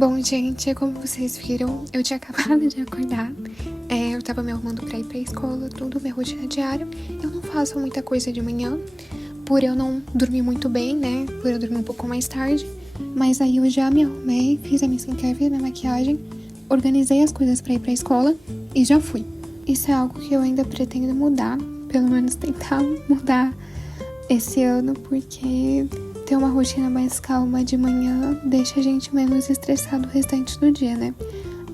Bom, gente, como vocês viram, eu tinha acabado de acordar. Eu tava me arrumando pra ir pra escola, tudo, minha rotina diária. Eu não faço muita coisa de manhã, por eu não dormir muito bem, né? Por eu dormir um pouco mais tarde. Mas aí eu já me arrumei, fiz a minha skincare, fiz a minha maquiagem, organizei as coisas pra ir pra escola e já fui. Isso é algo que eu ainda pretendo mudar, pelo menos tentar mudar esse ano, porque ter uma rotina mais calma de manhã deixa a gente menos estressado o restante do dia, né?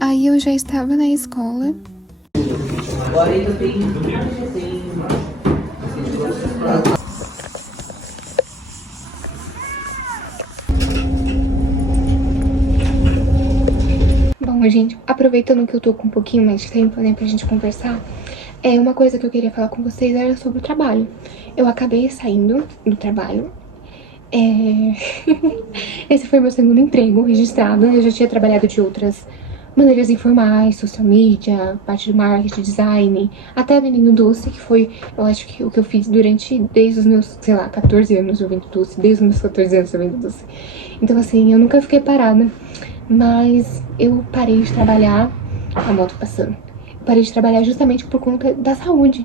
Aí eu já estava na escola. Agora ainda tem. Bom, gente, aproveitando que eu tô com um pouquinho mais de tempo, né, pra gente conversar, uma coisa que eu queria falar com vocês era sobre o trabalho. Eu acabei saindo do trabalho. Esse foi meu segundo emprego registrado. Eu já tinha trabalhado de outras maneiras informais, social media, parte de marketing, design, até vendendo doce, que foi, eu acho que o que eu fiz desde os meus, sei lá, 14 anos eu vendo doce, desde os meus 14 anos eu vendo doce. Então assim, eu nunca fiquei parada, mas eu parei de trabalhar, a moto passando, eu parei de trabalhar justamente por conta da saúde.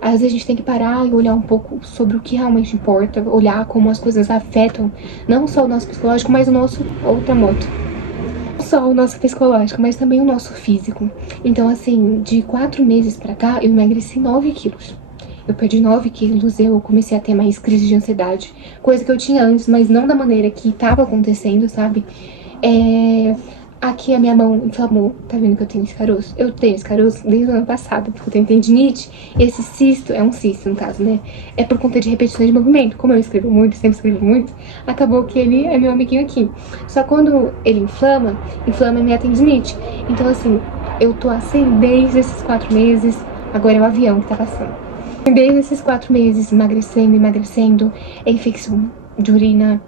Às vezes a gente tem que parar e olhar um pouco sobre o que realmente importa, olhar como as coisas afetam não só o nosso psicológico, mas o nosso... Outra moto. Não só o nosso psicológico, mas também o nosso físico. Então, assim, de 4 meses pra cá, eu emagreci 9 quilos. Eu perdi 9 quilos, eu comecei a ter mais crise de ansiedade. Coisa que eu tinha antes, mas não da maneira que tava acontecendo, sabe? Aqui a minha mão inflamou, tá vendo que eu tenho esse caroço? Eu tenho esse caroço desde o ano passado, porque eu tenho tendinite, e esse cisto, é um cisto no caso, né? É por conta de repetições de movimento. Como eu escrevo muito, sempre escrevo muito, acabou que ele é meu amiguinho aqui. Só quando ele inflama a minha tendinite. Então assim, eu tô assim desde esses 4 meses, agora é o avião que tá passando. Desde esses 4 meses, emagrecendo, é infecção de urina,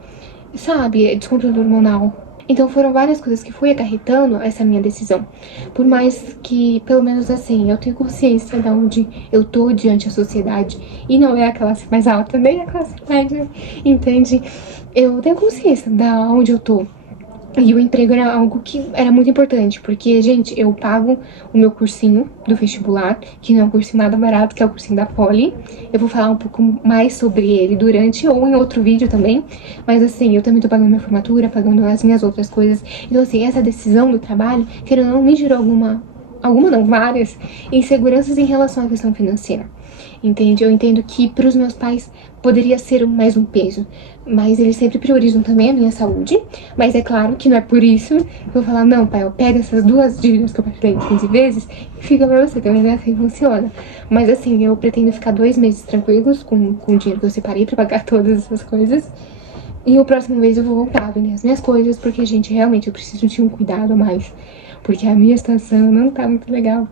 sabe? É descontrole hormonal. Então foram várias coisas que foi acarretando essa minha decisão. Por mais que, pelo menos assim, eu tenho consciência de onde eu tô diante da sociedade. E não é a classe mais alta, nem a classe média, entende? Eu tenho consciência da onde eu tô. E o emprego era algo que era muito importante, porque, gente, eu pago o meu cursinho do vestibular, que não é um cursinho nada barato, que é o cursinho da Poli. Eu vou falar um pouco mais sobre ele durante ou em outro vídeo também. Mas, assim, eu também tô pagando minha formatura, pagando as minhas outras coisas. Então, assim, essa decisão do trabalho, querendo ou não, me gerou várias inseguranças em relação à questão financeira. Entende? Eu entendo que para os meus pais poderia ser mais um peso, mas eles sempre priorizam também a minha saúde. Mas é claro que não é por isso que eu vou falar, não, pai, eu pego essas 2 dívidas que eu partilhei 15 vezes e fica pra você, também não é assim que funciona. Mas assim, eu pretendo ficar 2 meses tranquilos com o dinheiro que eu separei pra pagar todas essas coisas. E o próximo mês eu vou voltar a vender as minhas coisas, porque, gente, realmente eu preciso de um cuidado a mais. Porque a minha situação não tá muito legal.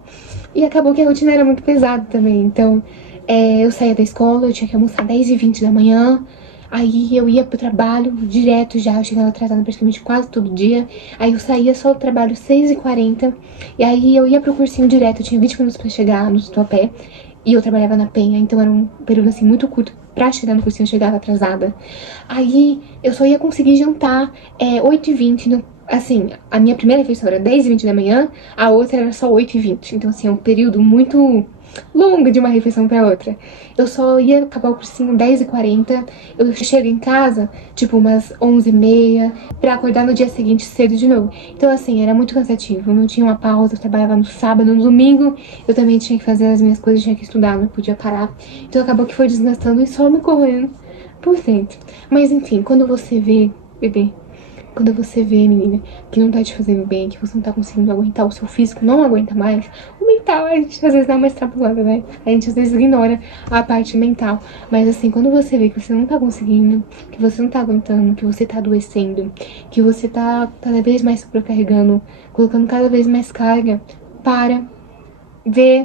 E acabou que a rotina era muito pesada também, então... eu saía da escola, eu tinha que almoçar 10h20 da manhã, aí eu ia pro trabalho direto já, eu chegava atrasada praticamente quase todo dia, aí eu saía só do trabalho 6h40, e aí eu ia pro cursinho direto, eu tinha 20 minutos pra chegar no Tatuapé, e eu trabalhava na Penha, então era um período assim muito curto pra chegar no cursinho, eu chegava atrasada. Aí eu só ia conseguir jantar 8h20, assim, a minha primeira refeição era 10h20 da manhã, a outra era só 8h20, então assim, é um período muito... longa de uma refeição pra outra. Eu só ia acabar o cursinho 10h40. Eu chego em casa, tipo, umas 11h30, pra acordar no dia seguinte cedo de novo. Então, assim, era muito cansativo. Eu não tinha uma pausa, eu trabalhava no sábado, no domingo. Eu também tinha que fazer as minhas coisas, tinha que estudar, não podia parar. Então, acabou que foi desgastando e só me correndo por dentro. Mas, enfim, quando você vê, bebê, quando você vê, menina, que não tá te fazendo bem, que você não tá conseguindo aguentar, o seu físico não aguenta mais, o mental, a gente às vezes dá uma extrapolada, né? A gente às vezes ignora a parte mental. Mas assim, quando você vê que você não tá conseguindo, que você não tá aguentando, que você tá adoecendo, que você tá cada vez mais sobrecarregando, colocando cada vez mais carga, para, vê,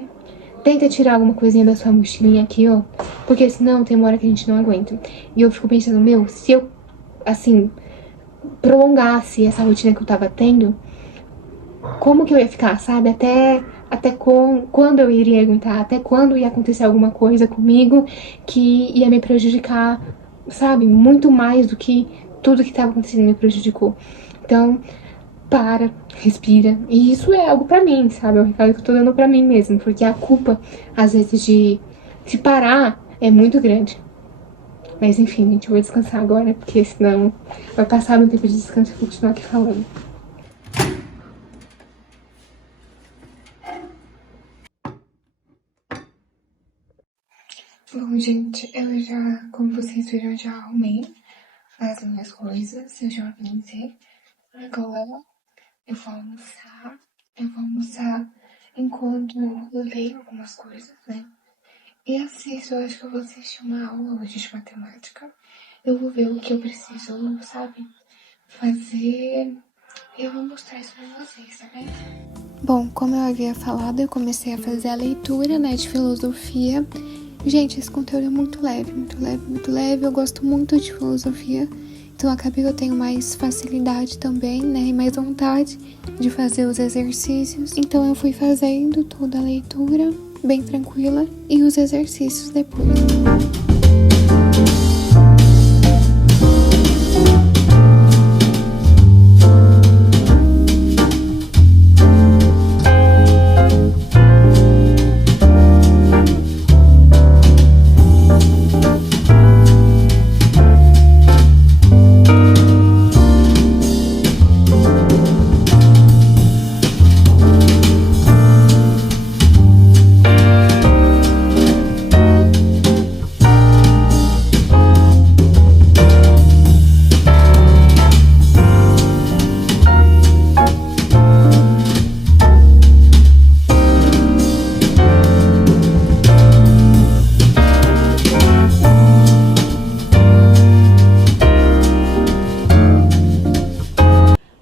tenta tirar alguma coisinha da sua mochilinha aqui, ó. Porque senão tem uma hora que a gente não aguenta. E eu fico pensando, meu, se eu, assim... prolongasse essa rotina que eu tava tendo, como que eu ia ficar, sabe? Quando eu iria aguentar, até quando ia acontecer alguma coisa comigo que ia me prejudicar, sabe? Muito mais do que tudo que tava acontecendo me prejudicou. Então, para, respira. E isso é algo pra mim, sabe? É um recado que eu tô dando pra mim mesmo, porque a culpa, às vezes, de se parar é muito grande. Mas enfim, gente, eu vou descansar agora, porque senão vai passar meu tempo de descanso e eu vou continuar aqui falando. Bom, gente, eu já, como vocês viram, já arrumei as minhas coisas, eu já organizei. Agora eu vou almoçar. Eu vou almoçar enquanto eu leio algumas coisas, né? E assisto, eu acho que eu vou assistir uma aula hoje de matemática. Eu vou ver o que eu preciso, sabe? Fazer. Eu vou mostrar isso pra vocês, tá bem? Bom, como eu havia falado, eu comecei a fazer a leitura, né, de filosofia. Gente, esse conteúdo é muito leve, muito leve, muito leve. Eu gosto muito de filosofia. Então, acabei que eu tenho mais facilidade também, né, e mais vontade de fazer os exercícios. Então, eu fui fazendo toda a leitura, bem tranquila, e os exercícios depois.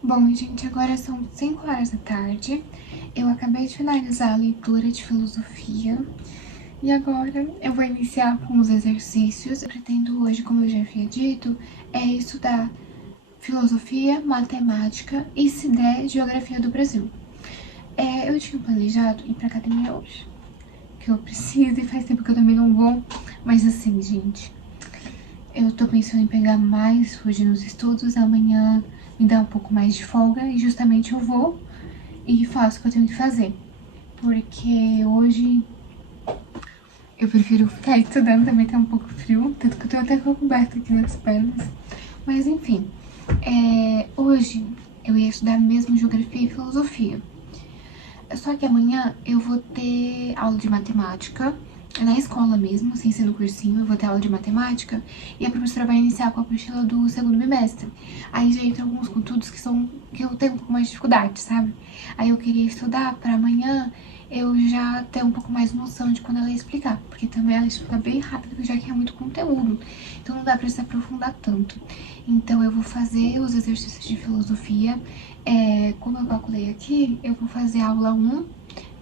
Bom, gente, agora são 5 horas da tarde. Eu acabei de finalizar a leitura de filosofia. E agora eu vou iniciar com os exercícios. Eu pretendo hoje, como eu já havia dito, estudar filosofia, matemática e, se der, geografia do Brasil. Eu tinha planejado ir pra academia hoje, que eu preciso, e faz tempo que eu também não vou. Mas assim, gente, eu tô pensando em pegar mais hoje nos estudos, amanhã me dar um pouco mais de folga e justamente eu vou e faço o que eu tenho que fazer. Porque hoje eu prefiro ficar estudando, também tá um pouco frio, tanto que eu tenho até coberto aqui nas pernas. Mas enfim, hoje eu ia estudar mesmo geografia e filosofia. Só que amanhã eu vou ter aula de matemática, na escola mesmo, sem ser no cursinho, eu vou ter aula de matemática e a professora vai iniciar com a apostila do segundo bimestre. Aí já entra alguns conteúdos que eu tenho um pouco mais de dificuldade, sabe? Aí eu queria estudar pra amanhã eu já ter um pouco mais noção de quando ela ia explicar, porque também ela explica bem rápido, já que é muito conteúdo, então não dá pra se aprofundar tanto. Então eu vou fazer os exercícios de filosofia, como eu calculei aqui, eu vou fazer a aula 1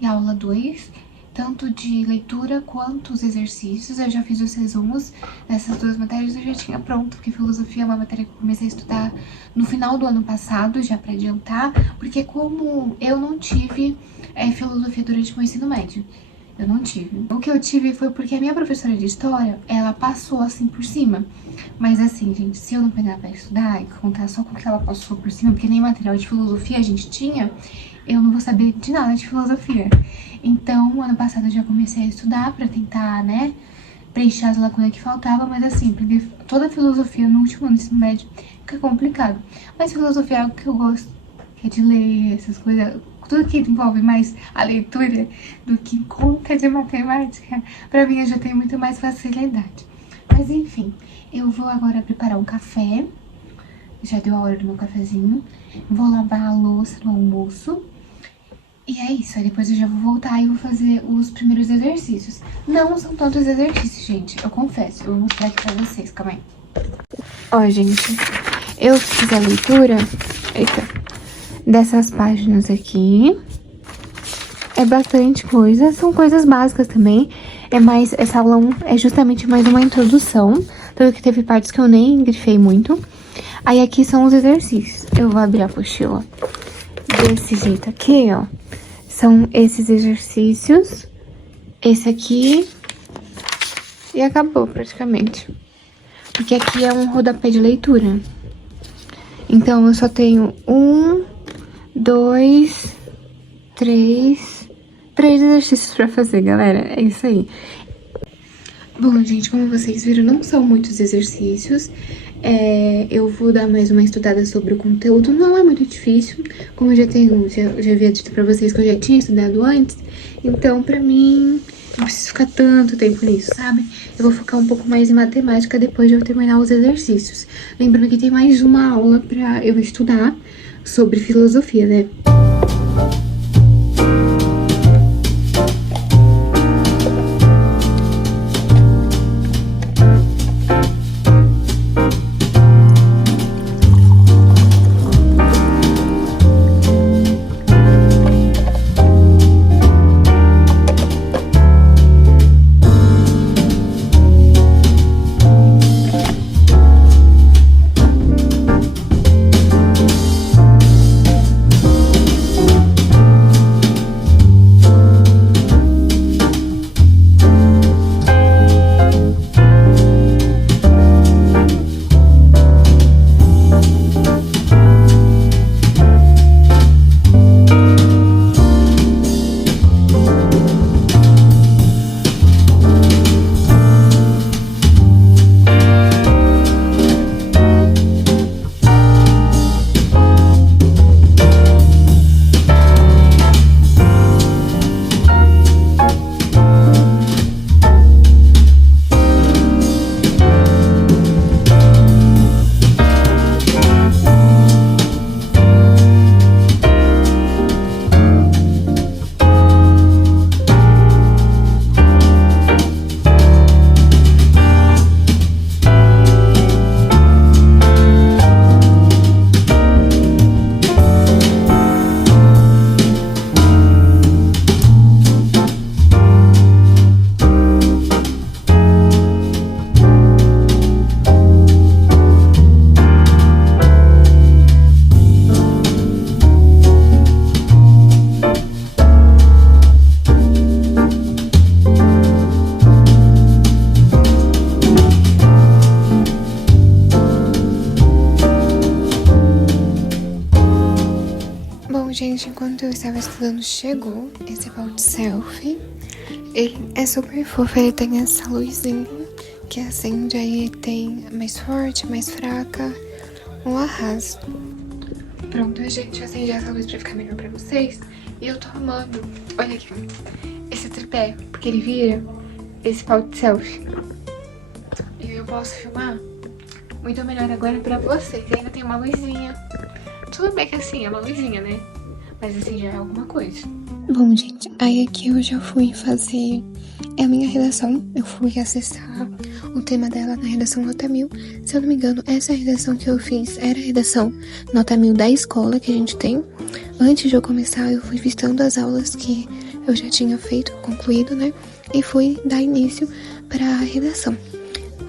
e a aula 2, tanto de leitura quanto os exercícios. Eu já fiz os resumos dessas duas matérias, eu já tinha pronto, porque filosofia é uma matéria que eu comecei a estudar no final do ano passado, já pra adiantar, porque como eu não tive filosofia durante o meu ensino médio, eu não tive. O que eu tive foi porque a minha professora de história, ela passou assim por cima. Mas assim, gente, se eu não pegar pra estudar e contar só com o que ela passou por cima, porque nem material de filosofia a gente tinha, eu não vou saber de nada de filosofia. Então, ano passado eu já comecei a estudar pra tentar, né, preencher as lacunas que faltavam, mas assim, porque toda a filosofia no último ano do ensino médio fica complicado. Mas filosofia é algo que eu gosto, que é de ler, essas coisas, tudo que envolve mais a leitura do que conta de matemática, pra mim eu já tenho muito mais facilidade. Mas enfim, eu vou agora preparar um café, já deu a hora do meu cafezinho, vou lavar a louça no almoço, e é isso, aí depois eu já vou voltar e vou fazer os primeiros exercícios. Não são tantos exercícios, gente, eu confesso, eu vou mostrar aqui pra vocês, calma aí. Ó, gente, eu fiz a leitura, dessas páginas aqui. É bastante coisa, são coisas básicas também. Essa aula 1 é justamente mais uma introdução, tanto que teve partes que eu nem grifei muito. Aí aqui são os exercícios. Eu vou abrir a apostila desse jeito aqui, ó. São esses exercícios, esse aqui, e acabou praticamente. Porque aqui é um rodapé de leitura. Então eu só tenho 1, 2, 3... 3 exercícios pra fazer, galera. É isso aí. Bom, gente, como vocês viram, não são muitos exercícios. Eu vou dar mais uma estudada sobre o conteúdo. Não é muito difícil. Como eu já havia dito pra vocês que eu já tinha estudado antes. Então, pra mim, não preciso ficar tanto tempo nisso, sabe? Eu vou focar um pouco mais em matemática depois de eu terminar os exercícios. Lembrando que tem mais uma aula pra eu estudar sobre filosofia, né? Gente, enquanto eu estava estudando, chegou esse pau de selfie. Ele é super fofo, ele tem essa luzinha que acende, aí tem mais forte, mais fraca, um arrasto. Pronto, gente, eu acendi essa luz pra ficar melhor pra vocês. E eu tô amando, olha aqui, esse tripé, porque ele vira esse pau de selfie. E eu posso filmar muito melhor agora pra vocês. E ainda tem uma luzinha. Tudo bem que assim, é uma luzinha, né? Mas assim, já é alguma coisa. Bom, gente, aí aqui eu já fui fazer a minha redação. Eu fui acessar o tema dela na redação nota 1000. Se eu não me engano, essa redação que eu fiz era a redação nota 1000 da escola que a gente tem. Antes de eu começar, eu fui vistando as aulas que eu já tinha feito, concluído, né? E fui dar início para a redação.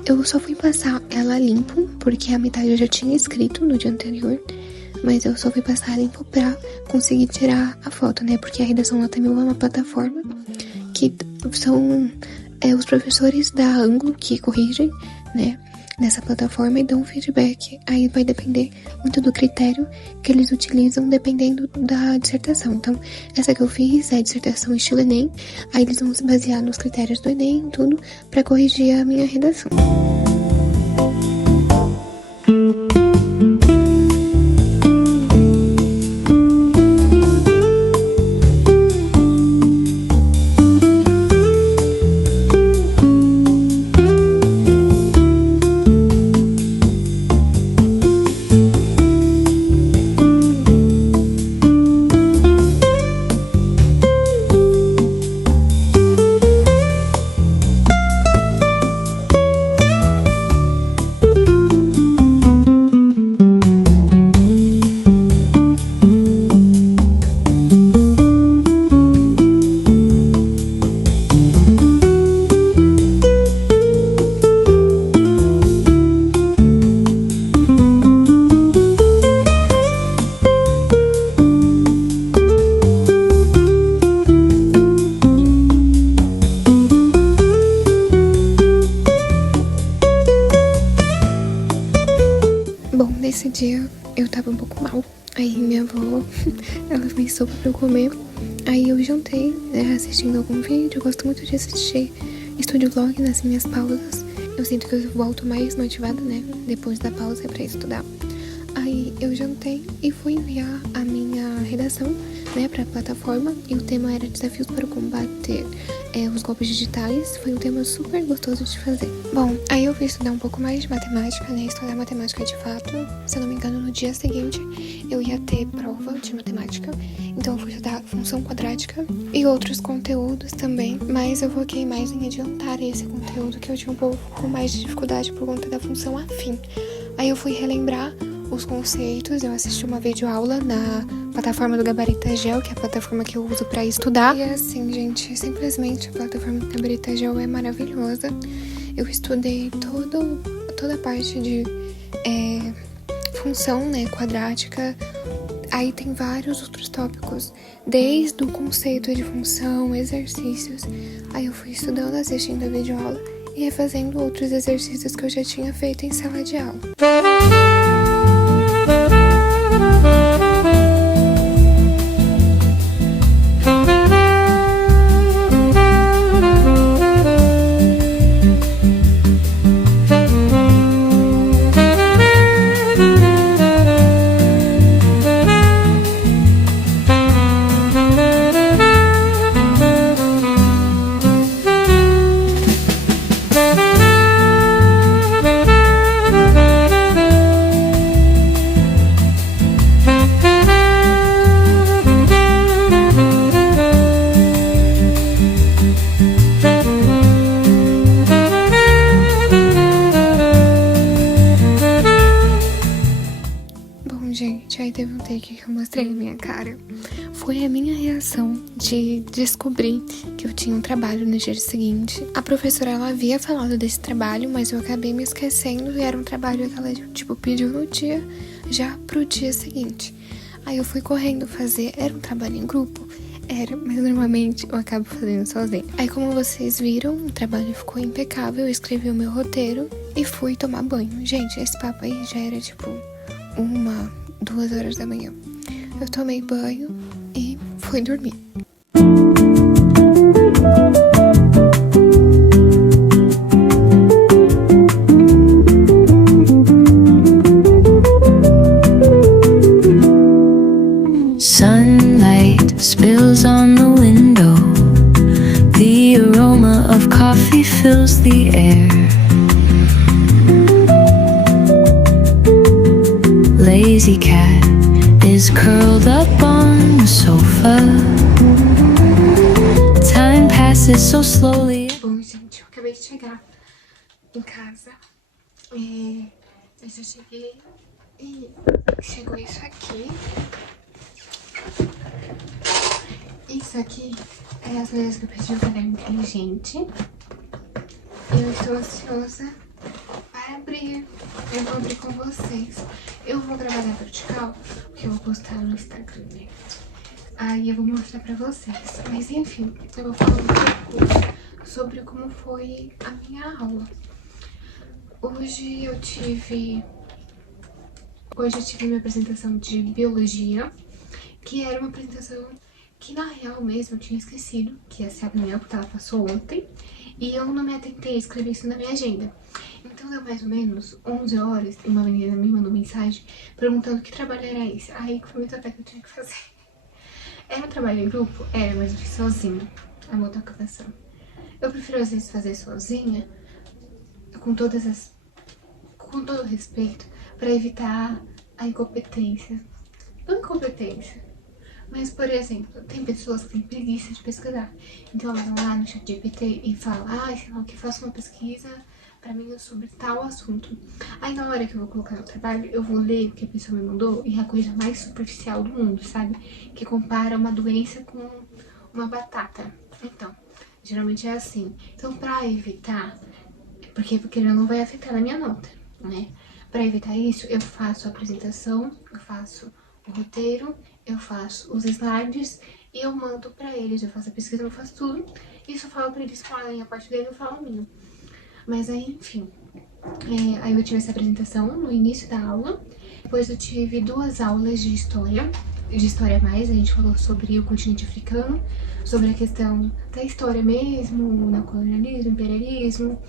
Eu só fui passar ela limpo, porque a metade eu já tinha escrito no dia anterior. Mas eu só fui passar limpo pra conseguir tirar a foto, né? Porque a redação nota 1000 é uma plataforma que são os professores da Anglo que corrigem, né? Nessa plataforma e dão um feedback. Aí vai depender muito do critério que eles utilizam dependendo da dissertação. Então, essa que eu fiz é a dissertação estilo Enem. Aí eles vão se basear nos critérios do Enem e tudo pra corrigir a minha redação. Ela fez sopa pra eu comer. Aí eu jantei, né, assistindo algum vídeo. Eu gosto muito de assistir estúdio vlog nas minhas pausas. Eu sinto que eu volto mais motivada, né, depois da pausa pra estudar. Aí eu jantei e fui enviar a minha redação, né, pra plataforma. E o tema era desafios para combater os golpes digitais. Foi um tema super gostoso de fazer. Bom, aí eu fui estudar um pouco mais de matemática, né, estudar matemática de fato. Se eu não me engano, no dia seguinte eu ia ter prova de matemática. Então eu fui estudar função quadrática e outros conteúdos também. Mas eu foquei mais em adiantar esse conteúdo, que eu tinha um pouco mais de dificuldade por conta da função afim. Aí eu fui relembrar os conceitos, eu assisti uma videoaula na plataforma do Gabarita Gel, que é a plataforma que eu uso pra estudar. E assim, gente, simplesmente a plataforma do Gabarita Gel é maravilhosa. Eu estudei toda a parte de função, né, quadrática. Aí tem vários outros tópicos, desde o conceito de função, exercícios. Aí eu fui estudando, assistindo a videoaula e refazendo outros exercícios que eu já tinha feito em sala de aula. Gente, aí teve um take que eu mostrei a minha cara. Foi a minha reação de descobrir que eu tinha um trabalho no dia seguinte. A professora, ela havia falado desse trabalho, mas eu acabei me esquecendo e era um trabalho que ela, tipo, pediu no dia, já pro dia seguinte. Aí eu fui correndo fazer, era um trabalho em grupo? Era, mas normalmente eu acabo fazendo sozinha. Aí, como vocês viram, o trabalho ficou impecável, eu escrevi o meu roteiro e fui tomar banho. Gente, esse papo aí já era, tipo, 2 horas da manhã. Eu tomei banho e fui dormir. Sunlight spills on the window. The aroma of coffee fills the air. Lazy cat is curled up on the sofa. Time passes so slowly. Bom, gente, eu acabei de chegar em casa. Eu já cheguei e chegou isso aqui. Isso aqui é as coisas que eu pedi no caderno inteligente. Eu estou ansiosa para abrir. Eu vou abrir com vocês. Eu vou gravar na vertical, porque eu vou postar no Instagram, né? Aí eu vou mostrar pra vocês. Mas enfim, eu vou falar um pouco sobre como foi a minha aula. Hoje eu tive minha apresentação de biologia, que era uma apresentação que na real mesmo eu tinha esquecido que ia ser amanhã, porque ela passou ontem. E eu não me atentei a escrever isso na minha agenda. Então deu mais ou menos 11 horas e uma menina me mandou mensagem perguntando que trabalho era esse. Aí foi muito até que eu tinha que fazer. Era um trabalho em grupo? Era, mas eu fiz sozinha a motocação. Eu prefiro às vezes fazer sozinha, com todo respeito, para evitar a incompetência. Não incompetência, mas, por exemplo, tem pessoas que têm preguiça de pesquisar. Então elas vão lá no ChatGPT e falam, sei lá, que faço uma pesquisa pra mim sobre tal assunto. Aí na hora que eu vou colocar no trabalho, eu vou ler o que a pessoa me mandou e é a coisa mais superficial do mundo, sabe? Que compara uma doença com uma batata. Então, geralmente é assim. Então, pra evitar, porque não vai afetar na minha nota, né? Pra evitar isso, eu faço a apresentação, eu faço o roteiro, eu faço os slides e eu mando pra eles. Eu faço a pesquisa, eu faço tudo. E só falo pra eles falarem a parte dele, eu falo a minha. Mas aí, enfim, aí eu tive essa apresentação no início da aula. Depois eu tive 2 aulas de história. de História Mais, a gente falou sobre o continente africano, sobre a questão da história mesmo, no colonialismo, imperialismo,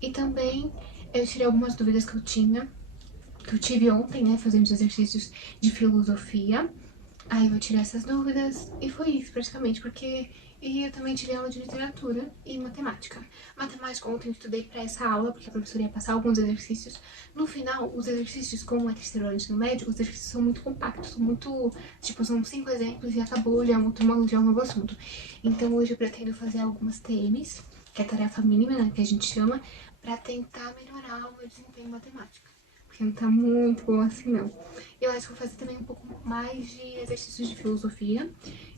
e também eu tirei algumas dúvidas que eu tive ontem, né, fazendo os exercícios de filosofia. Aí eu tirei essas dúvidas e foi isso, praticamente, porque eu também tirei aula de literatura e matemática. Matemática ontem eu estudei pra essa aula, porque a professora ia passar alguns exercícios. No final, os exercícios, como é terceiro ano de ensino médio, os exercícios são muito compactos, são muito, tipo, são 5 exemplos e acabou, já é um novo assunto. Então hoje eu pretendo fazer algumas TMs, que é a tarefa mínima, né, que a gente chama, pra tentar melhorar o meu desempenho em matemática. Porque não tá muito bom assim, não. Eu acho que vou fazer também um pouco mais de exercícios de filosofia,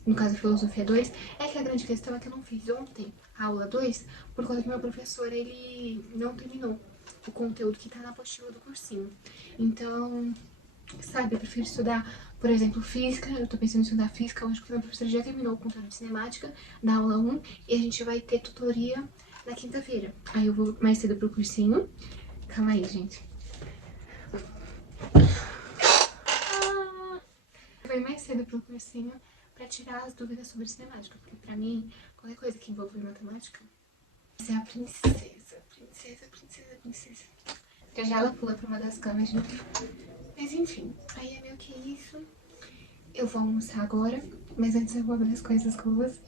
no caso filosofia 2. É que a grande questão é que eu não fiz ontem a aula 2, por conta que meu professor, ele não terminou o conteúdo que tá na apostila do cursinho. Então, sabe, eu prefiro estudar, por exemplo, física. Eu tô pensando em estudar física hoje, porque meu professor já terminou o conteúdo de cinemática da aula 1, e a gente vai ter tutoria na quinta-feira. Aí eu vou mais cedo pro cursinho. Calma aí, gente. Eu vou mais cedo pro cursinho pra tirar as dúvidas sobre cinemática, porque pra mim, qualquer coisa que envolva matemática, você é a princesa. Já já ela pula pra uma das camas, né? Mas enfim, aí é meio que isso. Eu vou almoçar agora, mas antes eu vou abrir as coisas com você.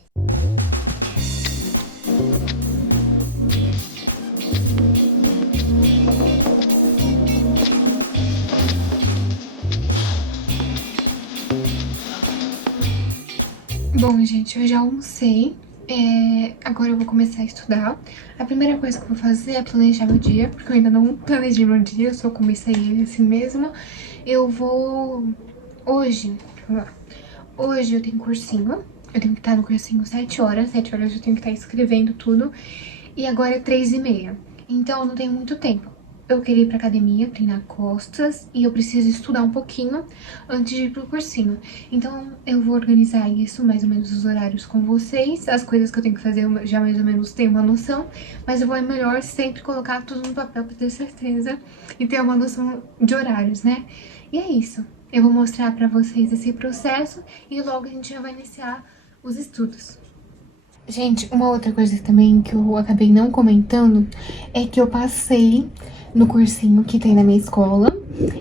Bom, gente, eu já almocei. Agora eu vou começar a estudar. A primeira coisa que eu vou fazer é planejar meu dia, porque eu ainda não planejei meu dia, eu só comecei ele assim mesmo. Eu vou... Hoje, vamos lá. Hoje eu tenho cursinho. Eu tenho que estar no cursinho 7 horas. 7 horas eu tenho que estar escrevendo tudo. E agora é 3h30. Então eu não tenho muito tempo. Eu queria ir pra academia, treinar costas, e eu preciso estudar um pouquinho antes de ir pro cursinho. Então eu vou organizar isso, mais ou menos os horários com vocês. As coisas que eu tenho que fazer eu já mais ou menos tenho uma noção, mas eu vou, é melhor sempre colocar tudo no papel pra ter certeza e ter uma noção de horários, né? E é isso. Eu vou mostrar pra vocês esse processo e logo a gente já vai iniciar os estudos. Gente, uma outra coisa também que eu acabei não comentando é que eu passei no cursinho que tem na minha escola.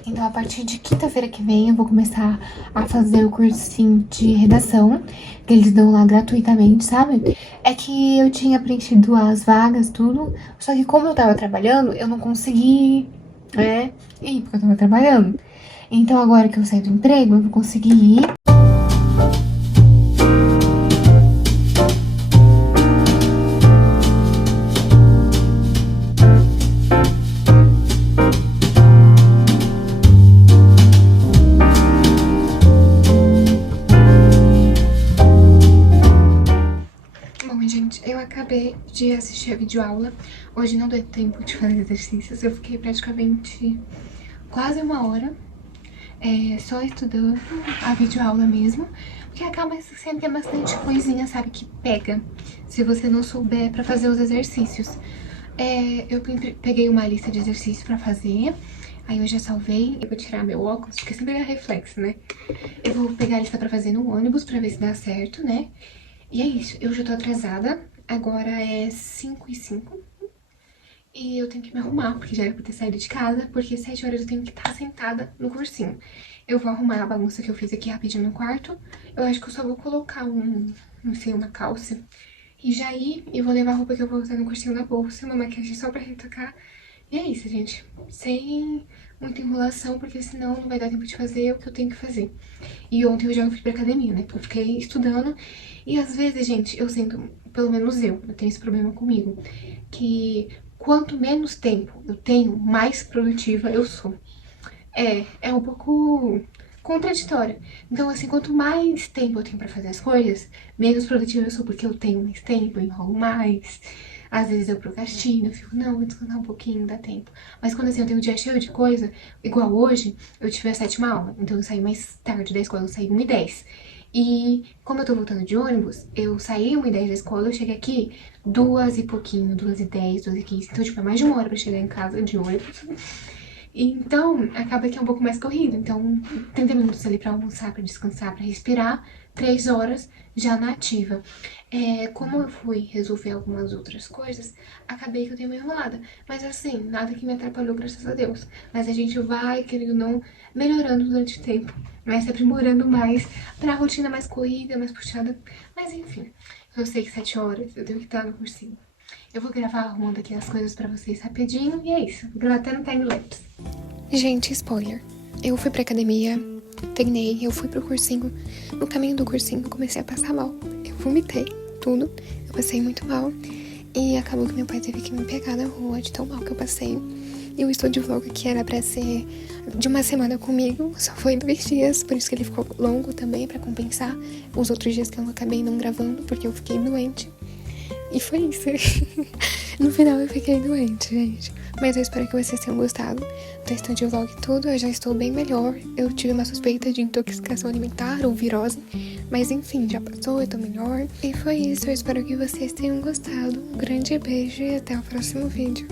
Então, a partir de quinta-feira que vem, eu vou começar a fazer o cursinho de redação, que eles dão lá gratuitamente, sabe? É que eu tinha preenchido as vagas, tudo, só que como eu tava trabalhando, eu não consegui, ir, porque eu tava trabalhando. Então, agora que eu saí do emprego, eu vou conseguir ir. Eu acabei de assistir a videoaula. Hoje não deu tempo de fazer exercícios. Eu fiquei praticamente quase 1 hora só estudando a videoaula mesmo. Porque acaba sendo que é bastante coisinha, sabe, que pega se você não souber pra fazer os exercícios. Eu peguei uma lista de exercícios pra fazer. Aí eu já salvei. Eu vou tirar meu óculos, porque sempre é reflexo, né? Eu vou pegar a lista pra fazer no ônibus pra ver se dá certo, né? E é isso, eu já tô atrasada. Agora é 5h05 e eu tenho que me arrumar, porque já era pra ter saído de casa, porque 7 horas eu tenho que estar sentada no cursinho. Eu vou arrumar a bagunça que eu fiz aqui rapidinho no quarto. Eu acho que eu só vou colocar não sei, uma calça e já ir, e vou levar a roupa que eu vou usar no cursinho na bolsa, uma maquiagem só pra retocar. E é isso, gente. Sem muita enrolação, porque senão não vai dar tempo de fazer o que eu tenho que fazer. E ontem eu já fui pra academia, né? Eu fiquei estudando. E às vezes, gente, eu sinto, pelo menos eu tenho esse problema comigo, que quanto menos tempo eu tenho, mais produtiva eu sou. É um pouco contraditório. Então, assim, quanto mais tempo eu tenho pra fazer as coisas, menos produtiva eu sou, porque eu tenho mais tempo, eu enrolo mais. Às vezes eu procrastino, eu fico, não, vou descansar um pouquinho, dá tempo. Mas quando assim, eu tenho um dia cheio de coisa, igual hoje, eu tive a 7ª aula, então eu saí mais tarde da escola, eu saí 1h10. E como eu tô voltando de ônibus, eu saí 1h10 da escola, eu cheguei aqui 2 e pouquinho, 2h10, 2h15. Então, tipo, é mais de 1 hora pra chegar em casa de ônibus. E então, acaba que é um pouco mais corrido. Então, 30 minutos ali pra almoçar, pra descansar, pra respirar, 3 horas já na ativa. Como eu fui resolver algumas outras coisas, acabei que eu dei uma enrolada. Mas assim, nada que me atrapalhou, graças a Deus. Mas a gente vai, querendo ou não, melhorando durante o tempo, mas se aprimorando mais pra rotina mais corrida, mais puxada. Mas enfim, eu sei que 7 horas eu tenho que estar no cursinho. Eu vou gravar arrumando aqui as coisas pra vocês rapidinho e é isso. Vou gravar até no timelapse. Gente, spoiler. Eu fui pra academia, treinei, eu fui pro cursinho. No caminho do cursinho eu comecei a passar mal. Eu vomitei tudo, eu passei muito mal. E acabou que meu pai teve que me pegar na rua de tão mal que eu passei. E o estúdio vlog que era pra ser de uma semana comigo, só foi 2 dias, por isso que ele ficou longo também, pra compensar os outros dias que eu acabei não gravando, porque eu fiquei doente. E foi isso. No final eu fiquei doente, gente. Mas eu espero que vocês tenham gostado do estúdio vlog tudo. Eu já estou bem melhor. Eu tive uma suspeita de intoxicação alimentar ou virose. Mas enfim, já passou, eu tô melhor. E foi isso. Eu espero que vocês tenham gostado. Um grande beijo e até o próximo vídeo.